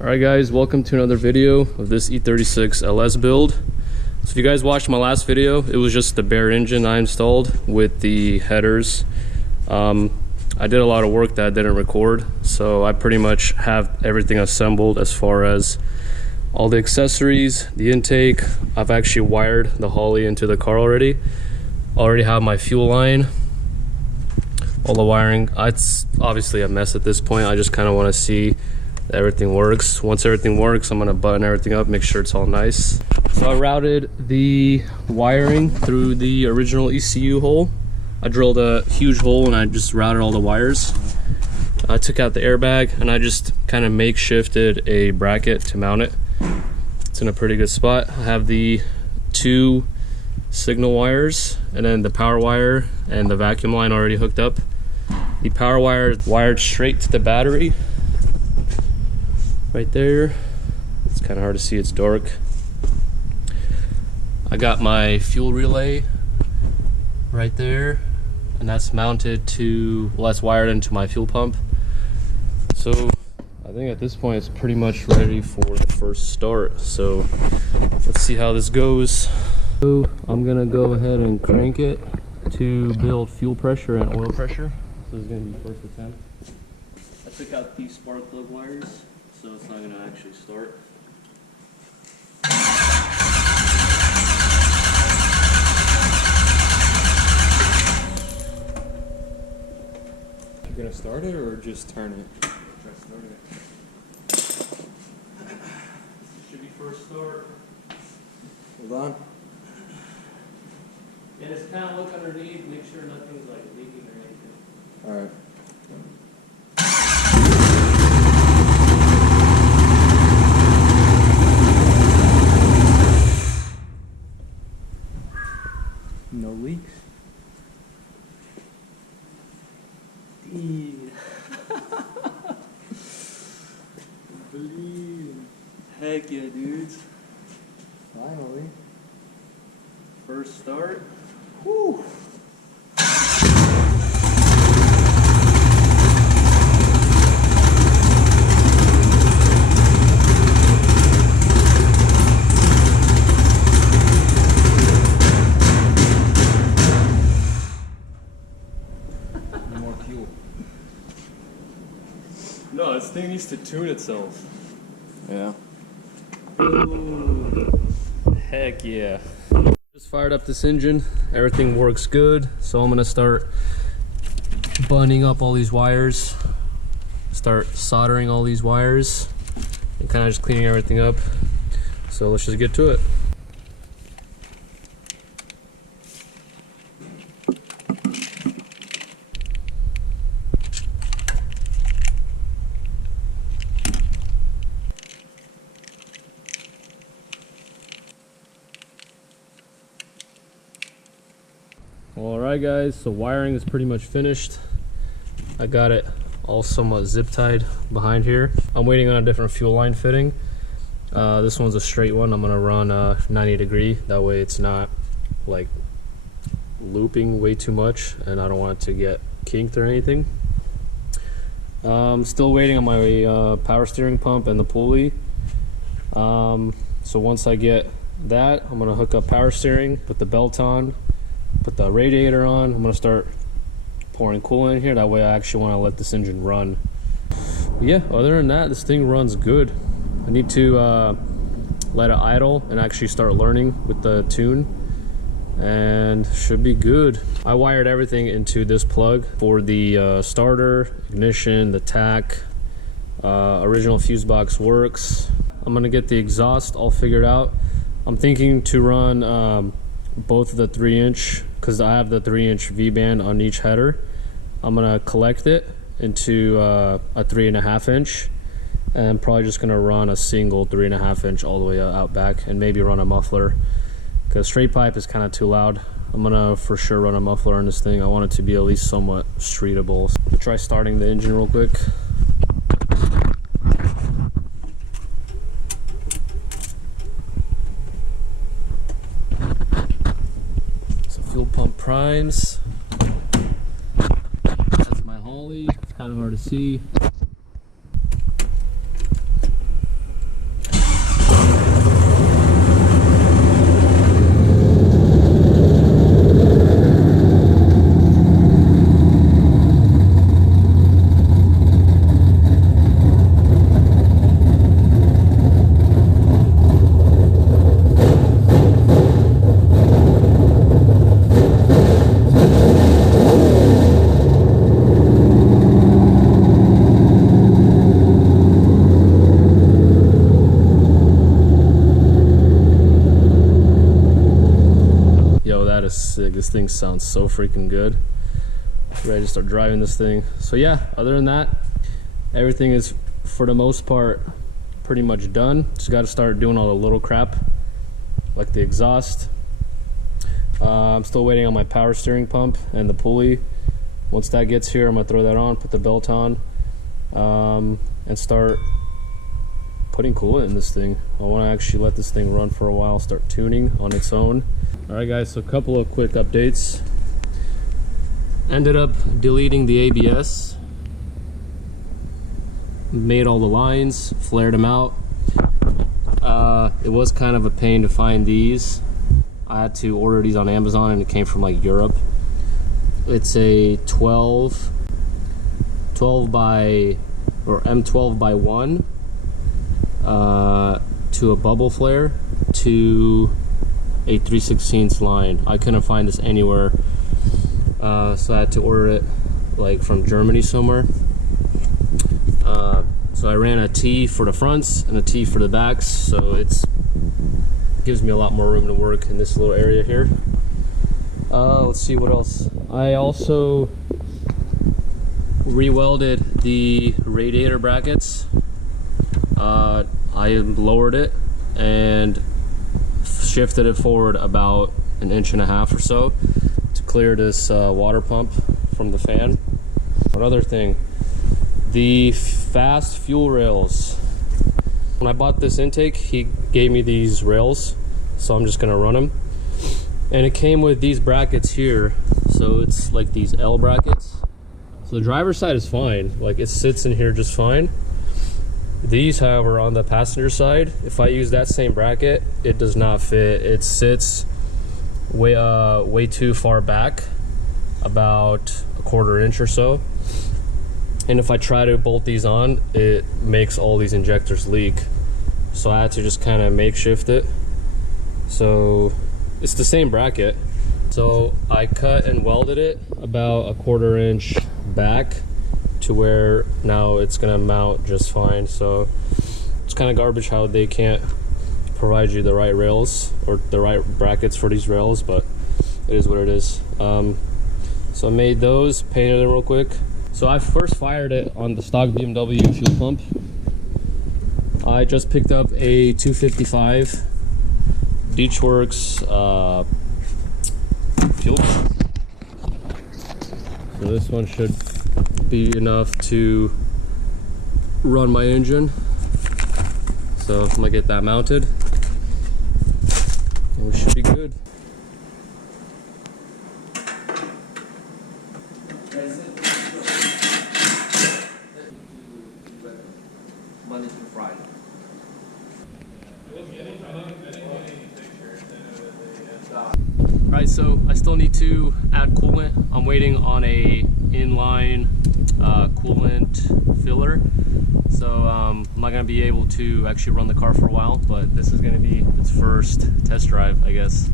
Alright guys, welcome to another video of this E36 LS build. So if you guys watched my last video, it was just the bare engine I installed with the headers. I did a lot of work that I didn't record, so I pretty much have everything assembled as far as all the accessories, the intake. I've actually wired the Holley into the car already. Already have my fuel line, all the wiring. It's obviously a mess at this point. I just kind of want to see that everything works. Once everything works, I'm going to button everything up, make sure it's all nice. So I routed the wiring through the original ECU hole. I drilled a huge hole and I just routed all the wires. I took out the airbag and I just kind of makeshifted a bracket to mount it. It's in a pretty good spot. I have the two signal wires and then the power wire and the vacuum line already hooked up. The power wire is wired straight to the battery right there. It's kind of hard to see, it's dark. I got my fuel relay right there, and that's mounted to, well, that's wired into my fuel pump. So I think at this point it's pretty much ready for the first start. So let's see how this goes. So I'm gonna go ahead and crank it to build fuel pressure and oil pressure. So this is gonna be first attempt. I took out these spark plug wires, so it's not going to actually start. You're going to start it or just turn it? Try starting it. Should be first start. Hold on. Yeah, just kind of look underneath, make sure nothing's like leaking or anything. Alright. No leaks. Dude. Believe. Heck yeah, dudes. Finally. First start. Whew. No, this thing needs to tune itself. Yeah. Ooh. Heck yeah. Just fired up this engine. Everything works good. So I'm gonna start buttoning up all these wires. Start soldering all these wires. And kind of just cleaning everything up. So let's just get to it. Alright guys, so wiring is pretty much finished. I got it all somewhat zip tied behind here. I'm waiting on a different fuel line fitting. This one's a straight one. I'm gonna run 90 degree. That way it's not like looping way too much and I don't want it to get kinked or anything. Still waiting on my power steering pump and the pulley. So once I get that, I'm gonna hook up power steering, put the belt on, put the radiator on. I'm gonna start pouring coolant in here. That way I actually want to let this engine run. But yeah, other than that, this thing runs good. I need to let it idle and actually start learning with the tune, and should be good. I wired everything into this plug for the starter, ignition, the tach, original fuse box works. I'm gonna get the exhaust all figured out. I'm thinking to run both of the 3-inch, because I have the 3-inch V-band on each header. I'm gonna collect it into a 3.5-inch, and I'm probably just gonna run a single 3.5-inch all the way out back, and maybe run a muffler, because straight pipe is kind of too loud. I'm gonna for sure run a muffler on this thing. I want it to be at least somewhat streetable. So try starting the engine real quick. Fuel pump primes. That's my Holley. It's kind of hard to see. sick. This thing sounds so freaking good. Ready to start driving this thing. So yeah, other than that, everything is for the most part pretty much done. Just got to start doing all the little crap like the exhaust. I'm still waiting on my power steering pump and the pulley. Once that gets here, I'm gonna throw that on, put the belt on, and start putting coolant in this thing. I want to actually let this thing run for a while, start tuning on its own. All right guys, so a couple of quick updates. Ended up deleting the ABS, made all the lines, flared them out. It was kind of a pain to find these. I had to order these on Amazon and it came from like Europe. It's a M12 by 1 to a bubble flare to a 3/16 line. I couldn't find this anywhere, so I had to order it like from Germany somewhere. So I ran a T for the fronts and a T for the backs, so it gives me a lot more room to work in this little area here. Let's see what else. I also re-welded the radiator brackets. I lowered it and shifted it forward about 1.5 inches or so to clear this water pump from the fan. Another thing, the fast fuel rails. When I bought this intake, he gave me these rails, so I'm just gonna run them. And it came with these brackets here, so it's like these L brackets. So the driver's side is fine, like it sits in here just fine. These, however, on the passenger side, if I use that same bracket, it does not fit. It sits way too far back, about 1/4 inch or so. And if I try to bolt these on, it makes all these injectors leak. So I had to just kind of makeshift it. So it's the same bracket. So I cut and welded it about 1/4 inch back to where now it's gonna mount just fine. So it's kind of garbage how they can't provide you the right rails or the right brackets for these rails, but it is what it is. So I made those, painted them real quick. So I first fired it on the stock BMW fuel pump. I just picked up a 255 Beachworks fuel pump. So this one should be enough to run my engine. So I'm gonna get that mounted and we should be good. Monday through Friday. Alright, so I still need to add coolant. I'm waiting on a inline coolant filler. So I'm not going to be able to actually run the car for a while, but this is going to be its first test drive, I guess.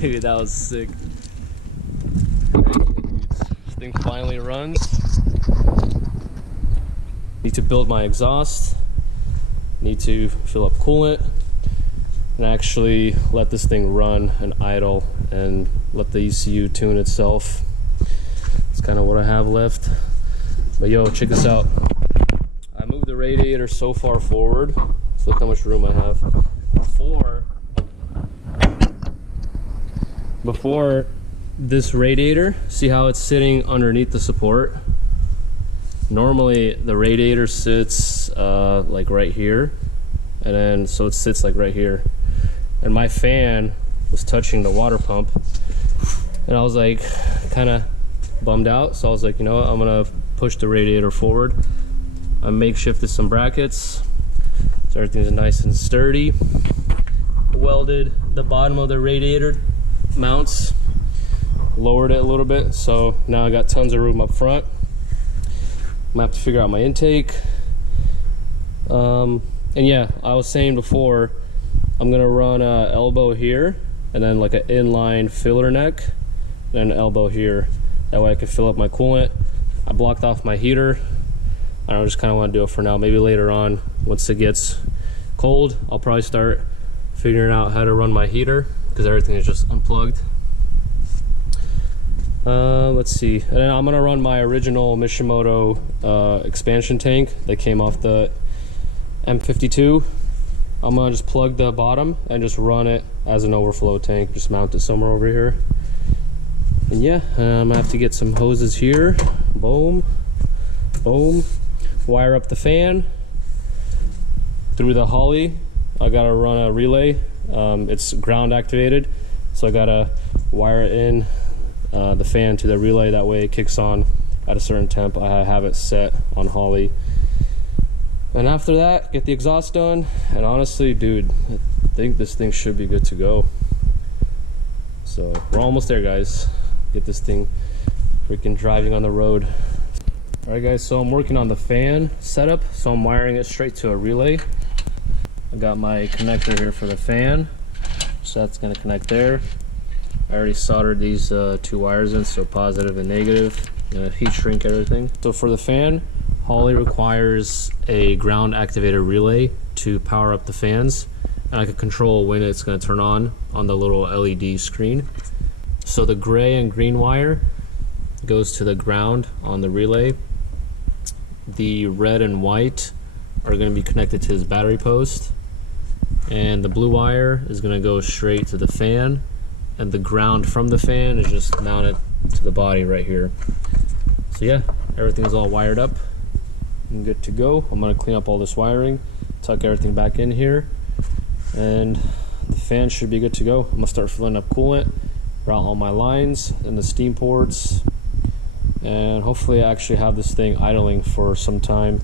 Dude, that was sick. This thing finally runs. Need to build my exhaust. Need to fill up coolant and actually let this thing run and idle and let the ECU tune itself. That's kind of what I have left. But yo, check this out. I moved the radiator so far forward. So look how much room I have. Before this radiator, see how it's sitting underneath the support? Normally the radiator sits like right here, and then so it sits like right here, and my fan was touching the water pump, and I was like kind of bummed out. So I was like, you know what, I'm gonna push the radiator forward I makeshifted some brackets, so everything's nice and sturdy. Welded the bottom of the radiator mounts, lowered it a little bit, so now I got tons of room up front. I'm gonna have to figure out my intake. And yeah, I was saying before, I'm gonna run a elbow here, and then like an inline filler neck, and an elbow here. That way I can fill up my coolant. I blocked off my heater. I don't know, just kind of want to do it for now. Maybe later on, once it gets cold, I'll probably start figuring out how to run my heater, because everything is just unplugged. Let's see, and then I'm gonna run my original Mishimoto expansion tank that came off the M52. I'm gonna just plug the bottom and just run it as an overflow tank, just mount it somewhere over here. And yeah, I'm gonna have to get some hoses here. Boom, boom. Wire up the fan through the Holley. I gotta run a relay. It's ground activated, so I gotta wire it in the fan to the relay. That way it kicks on at a certain temp. I have it set on Holley. And after that, get the exhaust done. And honestly, dude, I think this thing should be good to go. So we're almost there, guys. Get this thing freaking driving on the road. All right, guys, so I'm working on the fan setup. So I'm wiring it straight to a relay. I got my connector here for the fan, so that's gonna connect there. I already soldered these two wires in, so positive and negative. Gonna heat shrink everything. So for the fan, Holley requires a ground activated relay to power up the fans, and I can control when it's gonna turn on the little LED screen. So the gray and green wire goes to the ground on the relay. The red and white are gonna be connected to this battery post, and the blue wire is gonna go straight to the fan, and the ground from the fan is just mounted to the body right here. So yeah, everything's all wired up and good to go. I'm gonna clean up all this wiring, tuck everything back in here, and the fan should be good to go. I'm gonna start filling up coolant, route all my lines and the steam ports, and hopefully I actually have this thing idling for some time